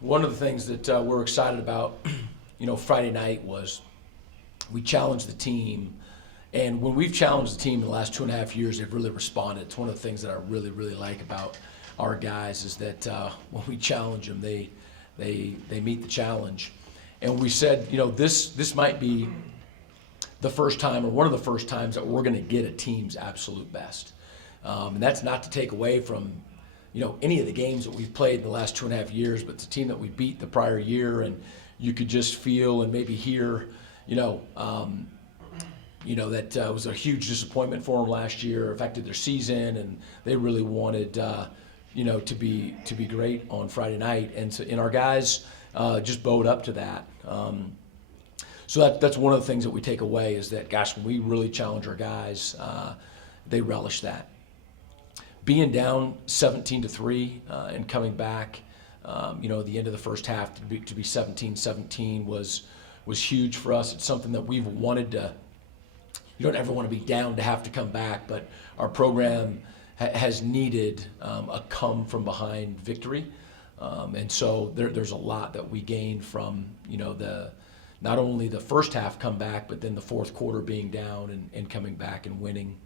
one of the things that we're excited about, Friday night was we challenged the team. And when we've challenged the team in the last 2.5 years, they've really responded. It's one of the things that I really, really like about our guys is that when we challenge them, they meet the challenge. And we said, this might be the first time or one of the first times that we're going to get a team's absolute best. And that's not to take away from, any of the games that we've played in the last 2.5 years, but the team that we beat the prior year, and you could just feel and maybe hear, that was a huge disappointment for them last year, affected their season, and they really wanted, to be great on Friday night. And our guys just bowed up to that. So that's one of the things that we take away is that, gosh, when we really challenge our guys, they relish that. Being down 17-3 and coming back, at the end of the first half to be 17-17 was huge for us. It's something that we've wanted to. You don't ever want to be down to have to come back, but our program has needed a come from behind victory, and so there's a lot that we gained from not only the first half comeback, but then the fourth quarter being down and coming back and winning.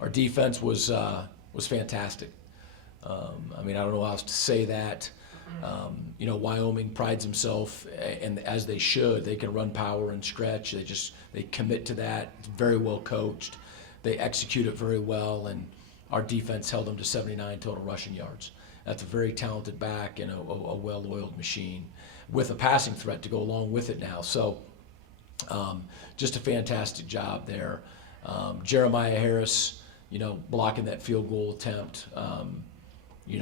Our defense was fantastic. I don't know how else to say that. Wyoming prides himself, and as they should, they can run power and stretch. They commit to that. It's very well coached. They execute it very well, and our defense held them to 79 total rushing yards. That's a very talented back and a well-oiled machine with a passing threat to go along with it now. So just a fantastic job there. Jeremiah Harris, blocking that field goal attempt, you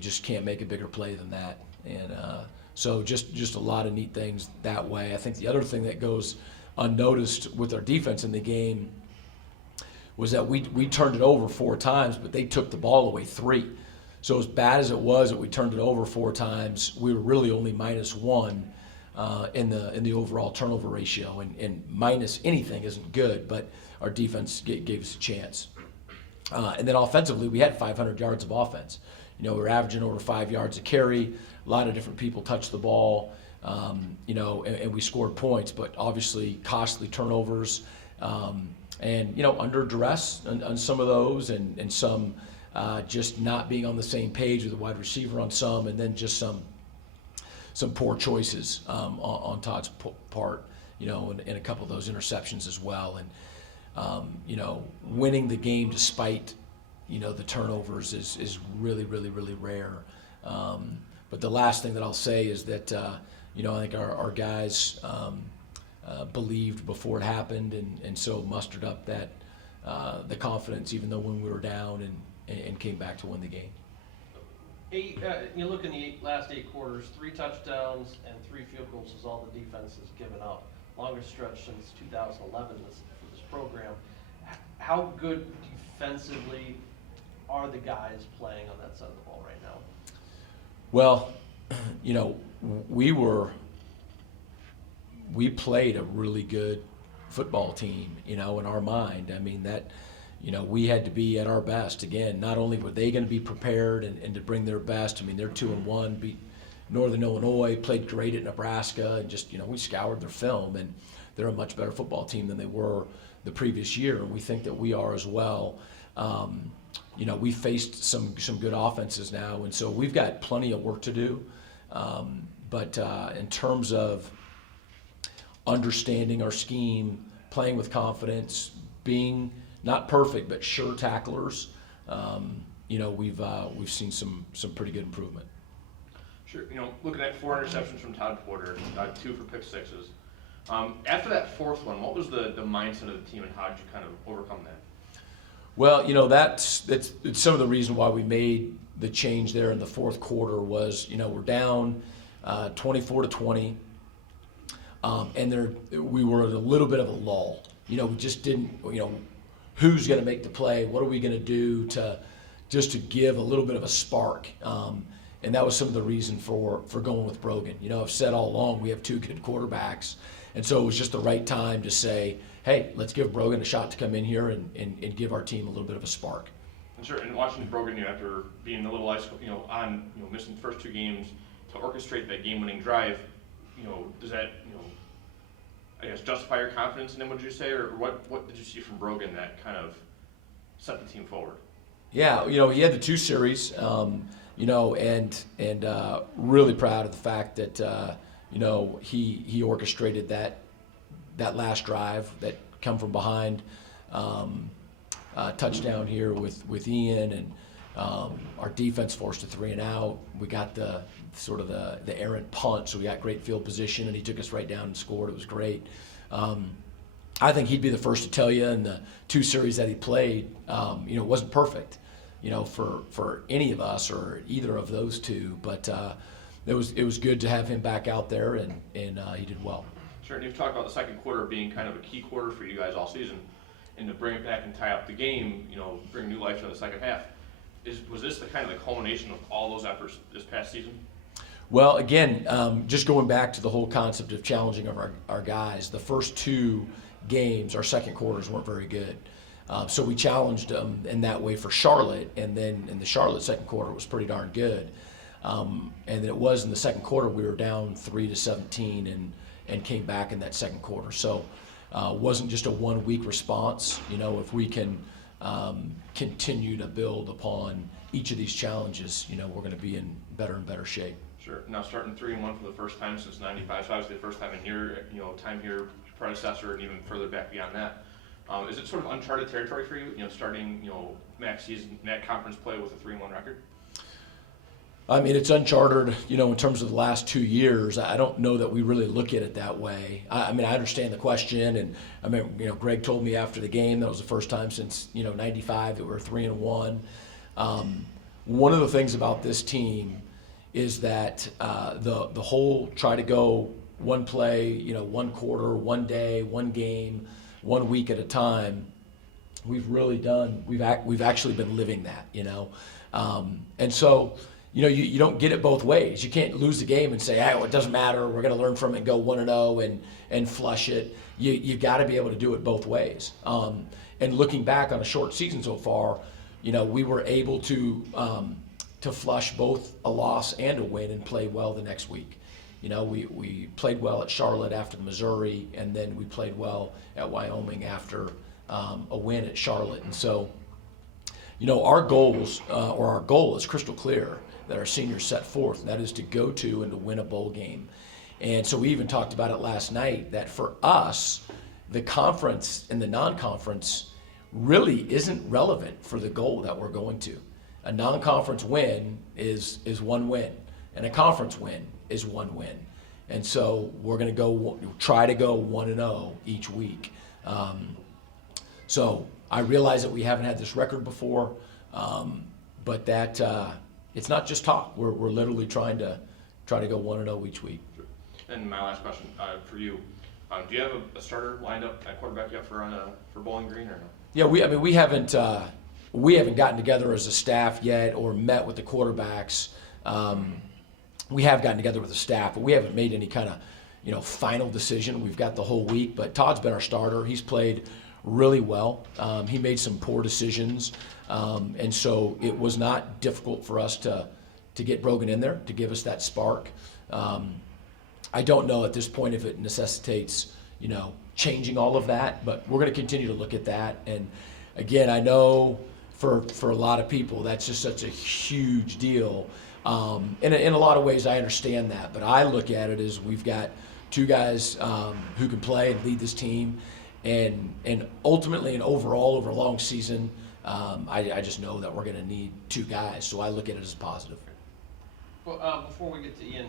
just can't make a bigger play than that. And so just a lot of neat things that way. I think the other thing that goes unnoticed with our defense in the game was that we turned it over 4 times, but they took the ball away 3. So as bad as it was that we turned it over 4 times, we were really only -1 in the overall turnover ratio. And minus anything isn't good, but our defense gave us a chance. And then offensively, we had 500 yards of offense. We're averaging over 5 yards a carry. A lot of different people touched the ball, and we scored points, but obviously costly turnovers, and under duress on some of those, and some just not being on the same page with the wide receiver on some, and then just some poor choices on Todd's part, and a couple of those interceptions as well, and winning the game despite the turnovers is really, really, really rare. But the last thing that I'll say is that, I think our guys believed before it happened, and so mustered up that the confidence, even though when we were down, and came back to win the game. You look in the last 8 quarters, 3 touchdowns and 3 field goals is all the defense has given up. Longest stretch since 2011 for this program. How good defensively are the guys playing on that side of the ball right now? Well, we played a really good football team, in our mind. We had to be at our best. Again, not only were they going to be prepared and to bring their best, they're 2-1, beat Northern Illinois, played great at Nebraska, and just, we scoured their film, and they're a much better football team than they were the previous year, and we think that we are as well. We faced some good offenses now, and so we've got plenty of work to do. But in terms of understanding our scheme, playing with confidence, being not perfect but sure tacklers, we've seen some pretty good improvement. Sure. Looking at 4 interceptions from Todd Porter, 2 for pick sixes. After that 4th one, what was the mindset of the team, and how did you kind of overcome that? Well, it's some of the reason why we made the change there in the 4th quarter was, we're down 24-20, and we were at a little bit of a lull. We just didn't, who's going to make the play? What are we going to do to give a little bit of a spark? And that was some of the reason for going with Brogan. I've said all along we have 2 good quarterbacks, and so it was just the right time to say, hey, let's give Brogan a shot to come in here and give our team a little bit of a spark. And sure, and watching Brogan, after being a little missing the first 2 games, to orchestrate that game-winning drive, does that, I guess, justify your confidence in him, would you say, or what did you see from Brogan that kind of set the team forward? Yeah, he had the 2 series, and really proud of the fact that, he orchestrated that last drive that come from behind, touchdown here with Ian, and our defense forced a 3 and out. We got the errant punt, so we got great field position, and he took us right down and scored. It was great. I think he'd be the first to tell you in the 2 series that he played, it wasn't perfect, for any of us or either of those 2, but it was good to have him back out there, and he did well. Sure, and you've talked about the second quarter being kind of a key quarter for you guys all season, and to bring it back and tie up the game, bring new life to the second half. Was this the kind of the culmination of all those efforts this past season? Well, again, just going back to the whole concept of challenging of our guys, the first 2 games, our second quarters weren't very good. So we challenged them in that way for Charlotte, and then in the Charlotte second quarter was pretty darn good. And it was in the second quarter we were down 3-17 and came back in that second quarter. So it wasn't just a 1-week response. If we can continue to build upon each of these challenges, we're going to be in better and better shape. Sure. Now starting 3-1 for the first time since '95, so obviously the first time in your time here, predecessor, and even further back beyond that. Is it sort of uncharted territory for you? Starting MAC conference play with a 3-1 record. I mean, it's uncharted, in terms of the last 2 years. I don't know that we really look at it that way. I mean, I understand the question, and I mean, Greg told me after the game that was the first time since '95 that we were 3-1. One of the things about this team is that the whole try to go one play, 1 quarter, 1 day, 1 game, 1 week at a time. We've really done. We've actually been living that, and so. You don't get it both ways. You can't lose the game and say, hey, well, it doesn't matter. We're going to learn from it and go 1-0 and flush it. You got to be able to do it both ways. And looking back on a short season so far, we were able to flush both a loss and a win and play well the next week. We played well at Charlotte after the Missouri, and then we played well at Wyoming after a win at Charlotte. And so, our goals or our goal is crystal clear that our seniors set forth, and that is to go to and to win a bowl game. And so we even talked about it last night, that for us, the conference and the non-conference really isn't relevant for the goal that we're going to. A non-conference win is 1 win, and a conference win is 1 win. And so we're going to try to go 1-0 each week. So I realize that we haven't had this record before, but that it's not just talk. We're literally trying to go 1-0 each week. Sure. And my last question for you: do you have a starter lined up at quarterback yet for Bowling Green or no? Yeah, we haven't gotten together as a staff yet or met with the quarterbacks. We have gotten together with the staff, but we haven't made any kind of final decision. We've got the whole week, but Todd's been our starter. He's played really well. He made some poor decisions, and so it was not difficult for us to get Brogan in there to give us that spark. I don't know at this point if it necessitates changing all of that, but we're going to continue to look at that. And again, I know for a lot of people that's just such a huge deal. In a lot of ways, I understand that, but I look at it as we've got 2 guys who can play and lead this team. And ultimately and overall over a long season, I just know that we're going to need 2 guys, so I look at it as positive. Well, before we get to Ian,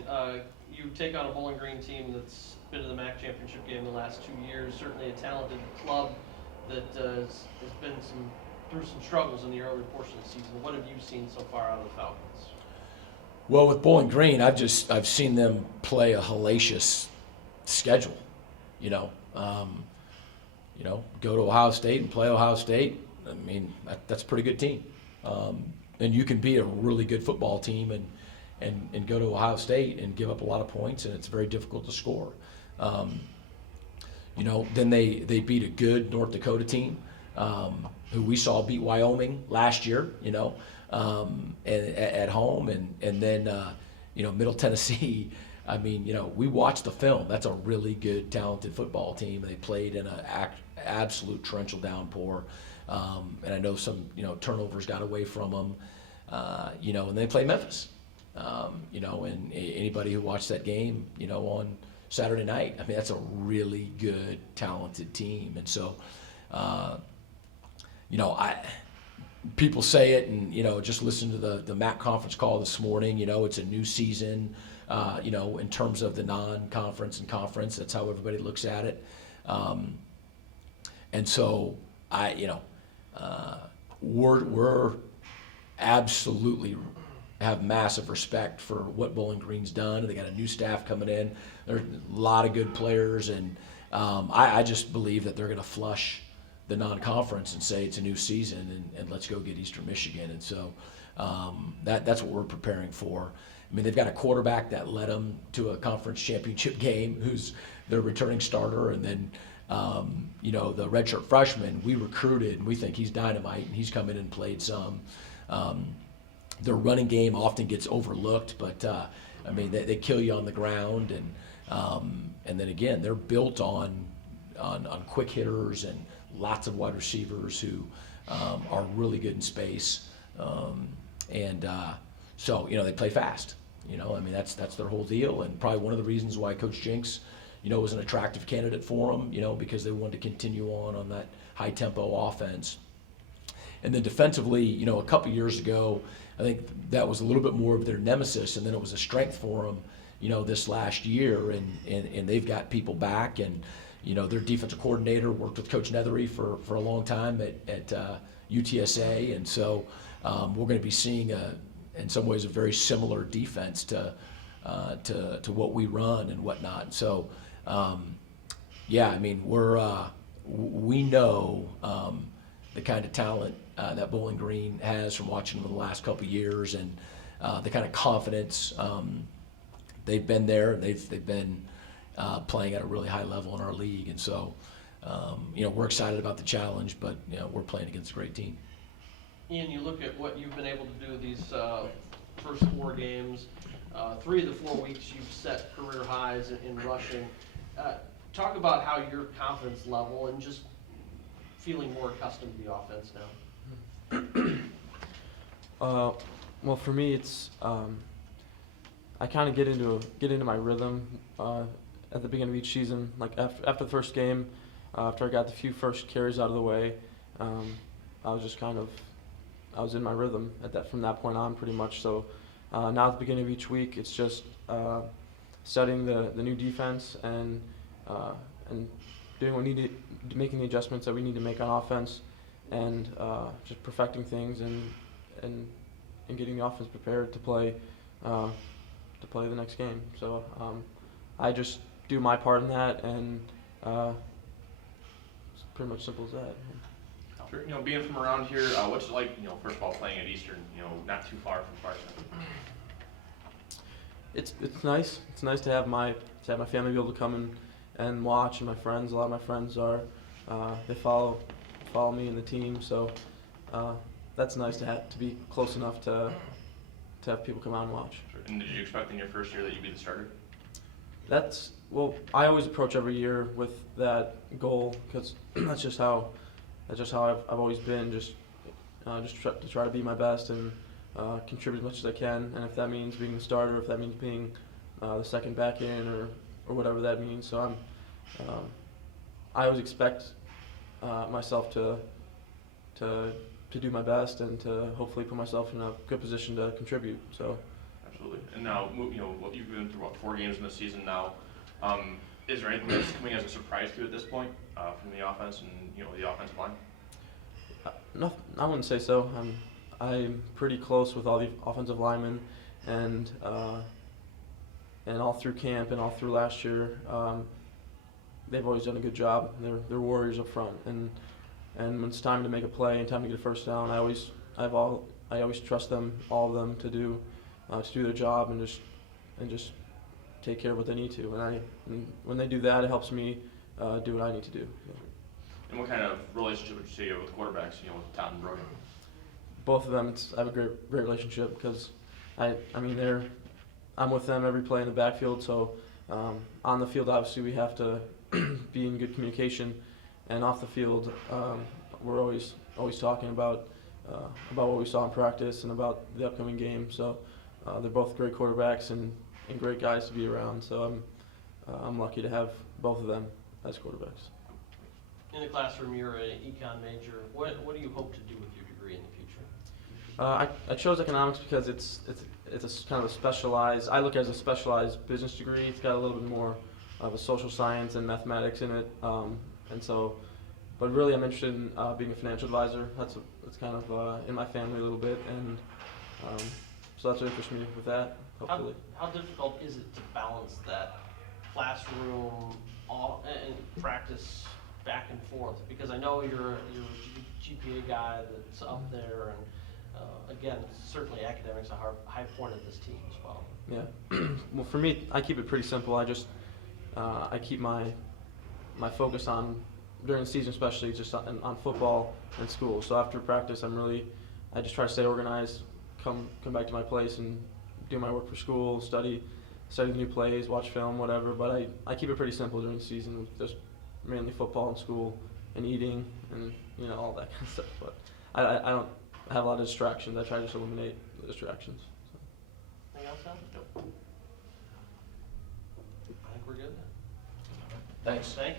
you take on a Bowling Green team that's been to the MAC championship game the last 2 years. Certainly a talented club that has been through some struggles in the early portion of the season. What have you seen so far out of the Falcons? Well, with Bowling Green, I've seen them play a hellacious schedule. Go to Ohio State and play Ohio State. I mean, that's a pretty good team. And you can be a really good football team and go to Ohio State and give up a lot of points, and it's very difficult to score. Then they beat a good North Dakota team. who we saw beat Wyoming last year, at home, and then Middle Tennessee. I mean, we watched the film. That's a really good, talented football team. They played in an absolute torrential downpour, and I know some turnovers got away from them. And they play Memphis. And anybody who watched that game, on Saturday night, I mean, that's a really good, talented team. And so, people say it, and just listen to the MAC conference call this morning. It's a new season. In terms of the non-conference and conference, that's how everybody looks at it. And so we're absolutely have massive respect for what Bowling Green's done. They got a new staff coming in. There's a lot of good players, and I just believe that they're going to flush the non-conference and say it's a new season and let's go get Eastern Michigan. And so that's what we're preparing for. I mean, they've got a quarterback that led them to a conference championship game, who's their returning starter, and then the redshirt freshman we recruited, and we think he's dynamite, and he's come in and played some. Their running game often gets overlooked, but I mean, they kill you on the ground, and then again, they're built on quick hitters and lots of wide receivers who are really good in space, so they play fast. I mean, that's their whole deal, and probably one of the reasons why Coach Jinks, was an attractive candidate for them, because they wanted to continue on that high tempo offense. And then defensively, a couple years ago, I think that was a little bit more of their nemesis, and then it was a strength for them, this last year, and they've got people back, and their defensive coordinator worked with Coach Nethery for a long time at UTSA, and so we're going to be seeing in some ways a very similar defense to what we run and whatnot. So I mean, we know the kind of talent that Bowling Green has from watching them the last couple of years, and the kind of confidence they've been there, and they've been playing at a really high level in our league, and so we're excited about the challenge, but we're playing against a great team. Ian, you look at what you've been able to do these first 4 games. 3 of the 4 weeks you've set career highs in rushing. Talk about how your confidence level and just feeling more accustomed to the offense now. Well, for me, it's I kind of get into my rhythm at the beginning of each season. Like after the first game, after I got the few first carries out of the way, I was just I was in my rhythm from that point on, pretty much. So now at the beginning of each week, it's just studying the new defense and doing what we need to, making the adjustments that we need to make on offense, and just perfecting things and getting the offense prepared to play the next game. So I just do my part in that, and it's pretty much simple as that. Sure. Being from around here, what's it like, first of all, playing at Eastern, not too far from Creighton? It's nice. It's nice to have my family be able to come and watch, and my friends. A lot of my friends they follow me and the team, so that's nice to be close enough to have people come out and watch. Sure. And did you expect in your first year that you'd be the starter? I always approach every year with that goal, because that's just how I've always been. Just try to be my best and contribute as much as I can. And if that means being the starter, if that means being the second back in, or whatever that means. So I always expect myself to do my best and to hopefully put myself in a good position to contribute. So. Absolutely. And now, you've been through 4 games in the season now. Is there anything that's coming as a surprise to you at this point from the offense and the offensive line? No, I wouldn't say so. I'm pretty close with all the offensive linemen, and all through camp and all through last year, they've always done a good job. They're warriors up front, and when it's time to make a play and time to get a first down, I always trust them, all of them, to do their job and just take care of what they need to. And when they do that, it helps me do what I need to do. And what kind of relationship would you say you have with quarterbacks, with Todd and Brody? Both of them, I have a great relationship because I mean I'm with them every play in the backfield. So on the field, obviously we have to be in good communication, and off the field, we're always talking about what we saw in practice and about the upcoming game. So they're both great quarterbacks and great guys to be around. So I'm lucky to have both of them as quarterbacks. In the classroom, you're an econ major. What do you hope to do with your degree in the future? I chose economics because it's a kind of a specialized. I look at it as a specialized business degree. It's got a little bit more of a social science and mathematics in it, and so. But really, I'm interested in being a financial advisor. That's kind of in my family a little bit, and so that's what interests me with that. Hopefully. How difficult is it to balance that classroom and practice back and forth? Because I know you're a GPA guy that's up there, and again, certainly academics are a high point of this team as well. Yeah. Well, for me, I keep it pretty simple. I keep my focus on, during the season especially, just on football and school. So after practice, I just try to stay organized, come back to my place and do my work for school, study the new plays, watch film, whatever. But I keep it pretty simple during the season, just mainly football and school and eating and all that kind of stuff. But I don't have a lot of distractions. I try to just eliminate the distractions. So. Anything else, Sam? Nope. I think we're good. Thanks. Thank you.